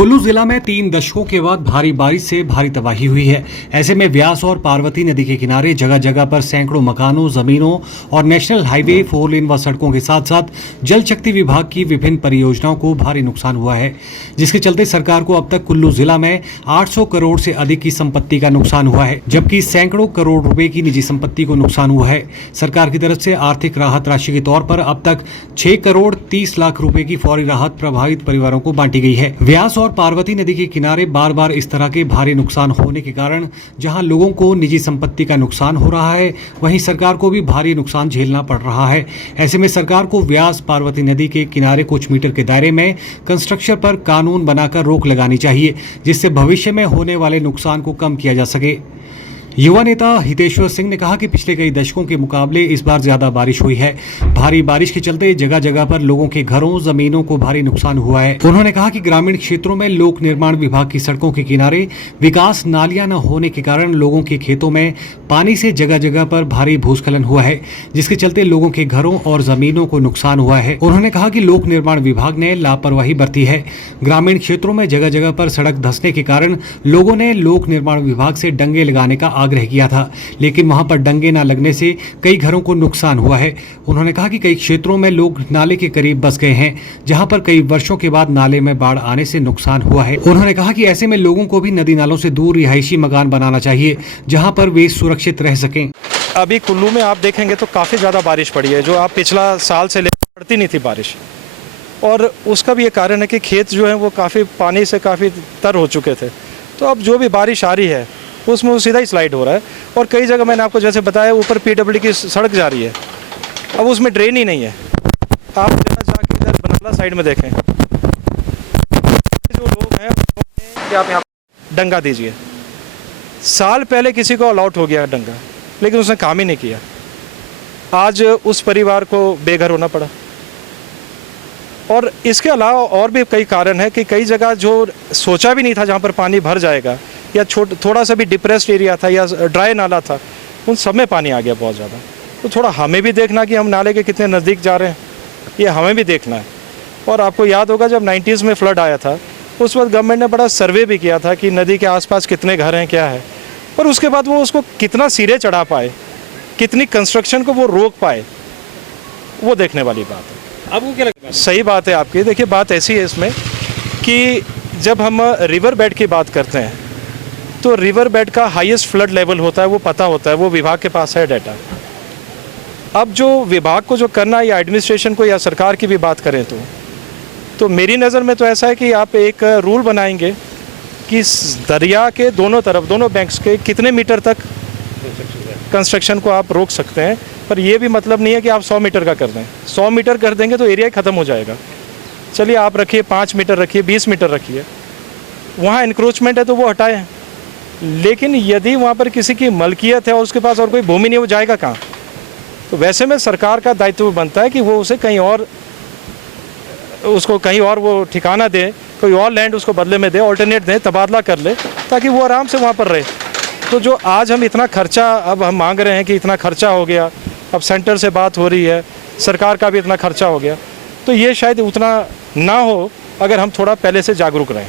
कुल्लू जिला में 3 दशकों के बाद भारी बारिश से भारी तबाही हुई है। ऐसे में व्यास और पार्वती नदी के किनारे जगह जगह पर सैकड़ों मकानों, जमीनों और नेशनल हाईवे 4 लेन व सड़कों के साथ साथ जल शक्ति विभाग की विभिन्न परियोजनाओं को भारी नुकसान हुआ है, जिसके चलते सरकार को अब तक कुल्लू जिला में 800 करोड़ से अधिक की संपत्ति का नुकसान हुआ है, जबकि सैकड़ों करोड़ रुपए की निजी संपत्ति को नुकसान हुआ है। सरकार की तरफ से आर्थिक राहत राशि के तौर पर अब तक 6 करोड़ 30 लाख रुपए की फौरी राहत प्रभावित परिवारों को बांटी गई है। व्यास और पार्वती नदी के किनारे बार बार इस तरह के भारी नुकसान होने के कारण जहां लोगों को निजी संपत्ति का नुकसान हो रहा है, वहीं सरकार को भी भारी नुकसान झेलना पड़ रहा है। ऐसे में सरकार को व्यास पार्वती नदी के किनारे कुछ मीटर के दायरे में कंस्ट्रक्शन पर कानून बनाकर रोक लगानी चाहिए, जिससे भविष्य में होने वाले नुकसान को कम किया जा सके। युवा नेता हितेश्वर सिंह ने कहा कि पिछले कई दशकों के मुकाबले इस बार ज्यादा बारिश हुई है। भारी बारिश के चलते जगह जगह पर लोगों के घरों, जमीनों को भारी नुकसान हुआ है। उन्होंने कहा कि ग्रामीण क्षेत्रों में लोक निर्माण विभाग की सड़कों के किनारे विकास नालियां न होने के कारण लोगों के खेतों में पानी से जगह जगह पर भारी भूस्खलन हुआ है, जिसके चलते लोगों के घरों और जमीनों को नुकसान हुआ है। उन्होंने कहा कि लोक निर्माण विभाग ने लापरवाही बरती है। ग्रामीण क्षेत्रों में जगह जगह पर सड़क धंसने के कारण लोगों ने लोक निर्माण विभाग से डंगे लगाने का आग्रह किया था, लेकिन वहां पर डंगे न लगने से कई घरों को नुकसान हुआ है। उन्होंने कहा कि कई क्षेत्रों में लोग नाले के करीब बस गए हैं, जहां पर कई वर्षों के बाद नाले में बाढ़ आने से नुकसान हुआ है। उन्होंने कहा कि ऐसे में लोगों को भी नदी नालों से दूर रिहायशी मकान बनाना चाहिए, जहां पर वे सुरक्षित रह सकें। अभी कुल्लू में आप देखेंगे तो काफ़ी ज़्यादा बारिश पड़ी है, जो आप पिछला साल से लेकर पड़ती नहीं थी बारिश। और उसका भी ये कारण है कि खेत जो है वो काफ़ी पानी से काफ़ी तर हो चुके थे, तो अब जो भी बारिश आ रही है उसमें वो सीधा ही स्लाइड हो रहा है। और कई जगह मैंने आपको जैसे बताया ऊपर PWD की सड़क जा रही है, अब उसमें ड्रेन ही नहीं है। आप जरा जाके इधर बनाला साइड में देखें, जो लोग हैं कि आप यहाँ डंगा दीजिए। साल पहले किसी को अलॉट हो गया डंगा, लेकिन उसने काम ही नहीं किया। आज उस परिवार को बेघर होना पड़ा। और इसके अलावा और भी कई कारण है कि कई जगह जो सोचा भी नहीं था, जहाँ पर पानी भर जाएगा या थोड़ा सा भी डिप्रेस्ड एरिया था या ड्राई नाला था, उन सब में पानी आ गया बहुत ज़्यादा। तो थोड़ा हमें भी देखना कि हम नाले के कितने नज़दीक जा रहे हैं, ये हमें भी देखना है। और आपको याद होगा जब 90s में फ्लड आया था, उस वक्त गवर्नमेंट ने बड़ा सर्वे भी किया था कि नदी के आसपास कितने घर हैं, क्या है। पर उसके बाद वो उसको कितना सिरे चढ़ा पाए, कितनी कंस्ट्रक्शन को वो रोक पाए, वो देखने वाली बात है। आपको क्या लगता है? सही बात है आपकी। देखिए बात ऐसी है इसमें कि जब हम रिवर बेड की बात करते हैं तो रिवर बेड का हाईएस्ट फ्लड लेवल होता है, वो पता होता है, वो विभाग के पास है डाटा। अब जो विभाग को जो करना है, या एडमिनिस्ट्रेशन को या सरकार की भी बात करें तो मेरी नज़र में तो ऐसा है कि आप एक रूल बनाएंगे कि दरिया के दोनों तरफ, दोनों बैंक्स के कितने मीटर तक कंस्ट्रक्शन को आप रोक सकते हैं। पर ये भी मतलब नहीं है कि आप 100 मीटर का कर दें। 100 मीटर कर देंगे तो एरिया ख़त्म हो जाएगा। चलिए आप रखिए 5 मीटर रखिए, 20 मीटर रखिए, वहाँ इंक्रोचमेंट है तो वो हटाएं। लेकिन यदि वहाँ पर किसी की मलकियत है और उसके पास और कोई भूमि नहीं, वो जाएगा कहाँ? तो वैसे में सरकार का दायित्व बनता है कि वो उसे कहीं और, उसको कहीं और वो ठिकाना दे, कोई और लैंड उसको बदले में दे, ऑल्टरनेट दे, तबादला कर ले, ताकि वो आराम से वहाँ पर रहे। तो जो आज हम इतना खर्चा अब हम मांग रहे हैं कि इतना खर्चा हो गया, अब सेंटर से बात हो रही है, सरकार का भी इतना खर्चा हो गया, तो ये शायद उतना ना हो अगर हम थोड़ा पहले से जागरूक रहें।